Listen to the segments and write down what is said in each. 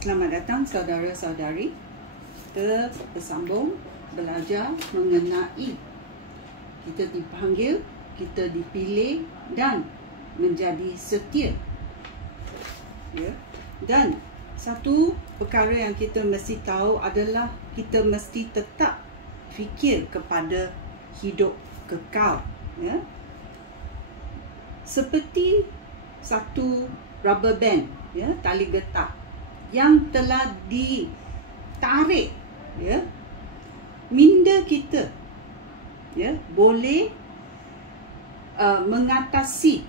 Selamat datang saudara-saudari. Kita bersambung belajar mengenai kita dipanggil, kita dipilih dan menjadi setia. Ya. Dan satu perkara yang kita mesti tahu adalah kita mesti tetap fikir kepada hidup kekal. Ya. Seperti satu rubber band, ya, tali getah yang telah ditarik, ya, minda kita, ya, boleh mengatasi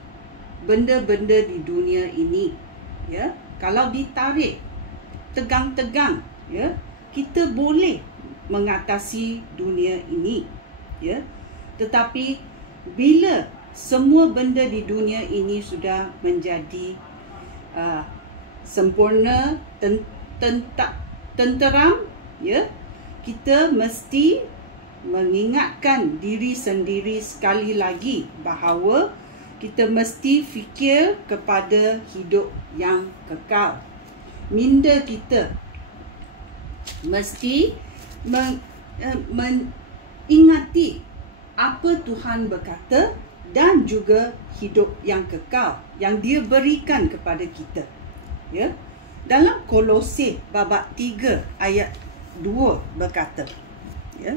benda-benda di dunia ini, ya. Kalau ditarik tegang-tegang, ya, kita boleh mengatasi dunia ini, ya. Tetapi bila semua benda di dunia ini sudah menjadi sempurna, tenteram, ya, kita mesti mengingatkan diri sendiri sekali lagi bahawa kita mesti fikir kepada hidup yang kekal. Minda kita mesti mengingati apa Tuhan berkata dan juga hidup yang kekal yang Dia berikan kepada kita. Ya, dalam Kolose babak 3 ayat 2 berkata, ya,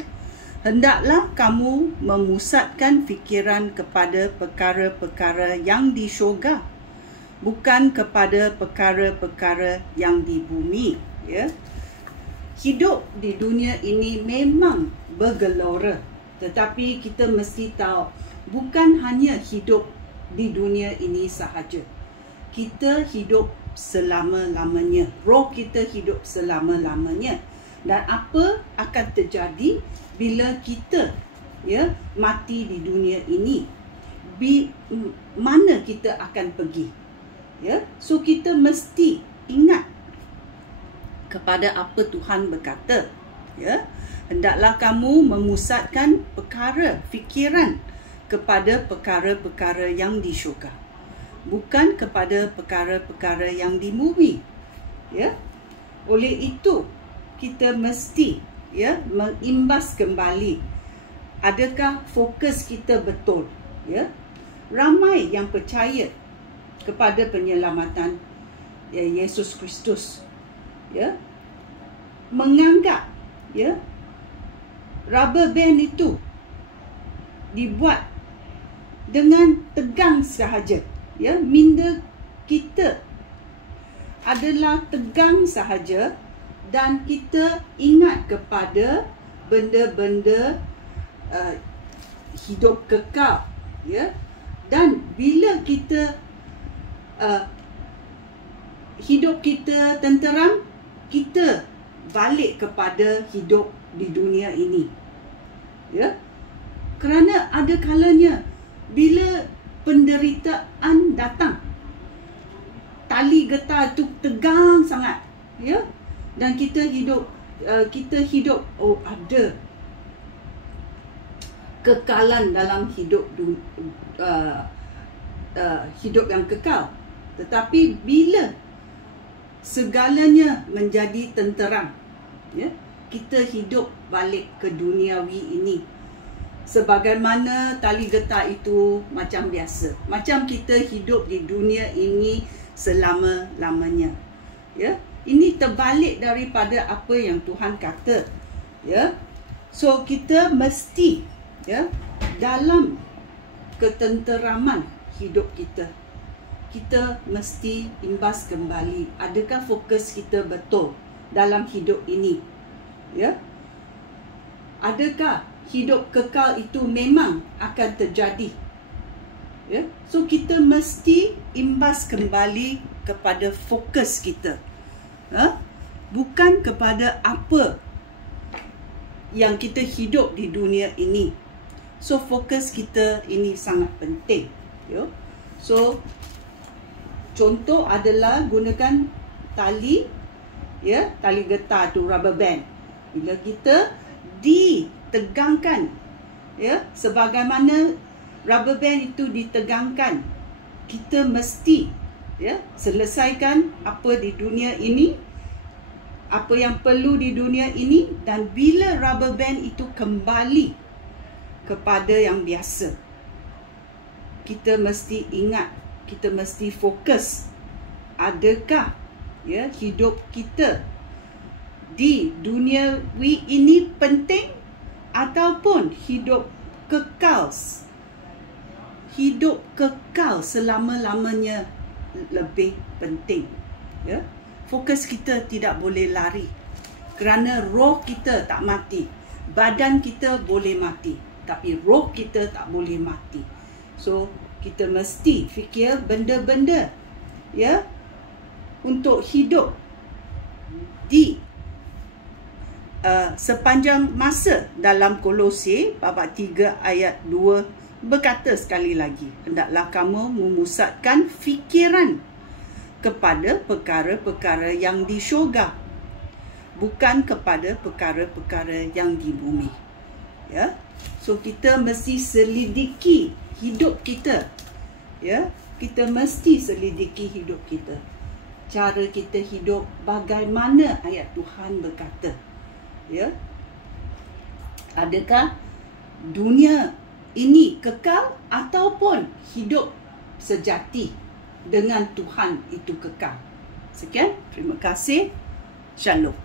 hendaklah kamu memusatkan fikiran kepada perkara-perkara yang di syurga, bukan kepada perkara-perkara yang di bumi. Ya, hidup di dunia ini memang bergelora, tetapi kita mesti tahu bukan hanya hidup di dunia ini sahaja. Kita hidup selama-lamanya. Roh kita hidup selama-lamanya. Dan apa akan terjadi bila kita, ya, mati di dunia ini? Mana kita akan pergi? Ya, so kita mesti ingat kepada apa Tuhan berkata. Ya, hendaklah kamu memusatkan fikiran kepada perkara-perkara yang di syurga, bukan kepada perkara-perkara yang di bumi. Ya, oleh itu kita mesti, ya, mengimbas kembali adakah fokus kita betul. Ya, ramai yang percaya kepada penyelamatan, ya, Yesus Kristus, ya, menganggap, ya, rubber band itu dibuat dengan tegang sahaja. Ya, minda kita adalah tegang sahaja dan kita ingat kepada benda-benda hidup kekal. Ya, dan bila kita hidup kita tenteram, kita balik kepada hidup di dunia ini. Ya, kerana ada kalanya bila penderitaan datang, tali getah itu tegang sangat, ya, dan kita hidup ada kekalan dalam hidup yang kekal. Tetapi bila segalanya menjadi tenteram, ya, kita hidup balik ke duniawi ini sebagaimana tali getah itu macam biasa, macam kita hidup di dunia ini selama-lamanya. Ya, ini terbalik daripada apa yang Tuhan kata. Ya, so kita mesti, ya, dalam ketenteraman hidup kita, kita mesti imbas kembali adakah fokus kita betul dalam hidup ini. Ya, adakah hidup kekal itu memang akan terjadi? Ya, so kita mesti imbas kembali kepada fokus kita, bukan kepada apa yang kita hidup di dunia ini. So fokus kita ini sangat penting. Ya, so contoh adalah gunakan tali, ya, tali getah tu, rubber band. Bila kita ditegangkan, ya, sebagaimana rubber band itu ditegangkan, kita mesti, ya, selesaikan apa di dunia ini apa yang perlu di dunia ini, dan bila rubber band itu kembali kepada yang biasa, kita mesti ingat, kita mesti fokus, adakah hidup kita di dunia ini penting ataupun hidup kekal selama-lamanya lebih penting. Fokus kita tidak boleh lari, kerana roh kita tak mati. Badan kita boleh mati, tapi roh kita tak boleh mati. So kita mesti fikir benda-benda untuk hidup di sepanjang masa. Dalam Kolose babak 3 ayat 2 berkata sekali lagi, hendaklah kamu memusatkan fikiran kepada perkara-perkara yang di syurga, bukan kepada perkara-perkara yang di bumi. So kita mesti selidiki hidup kita. Kita mesti selidiki hidup kita. Cara kita hidup bagaimana ayat Tuhan berkata. Adakah dunia ini kekal ataupun hidup sejati dengan Tuhan itu kekal? Sekian, terima kasih. Shalom.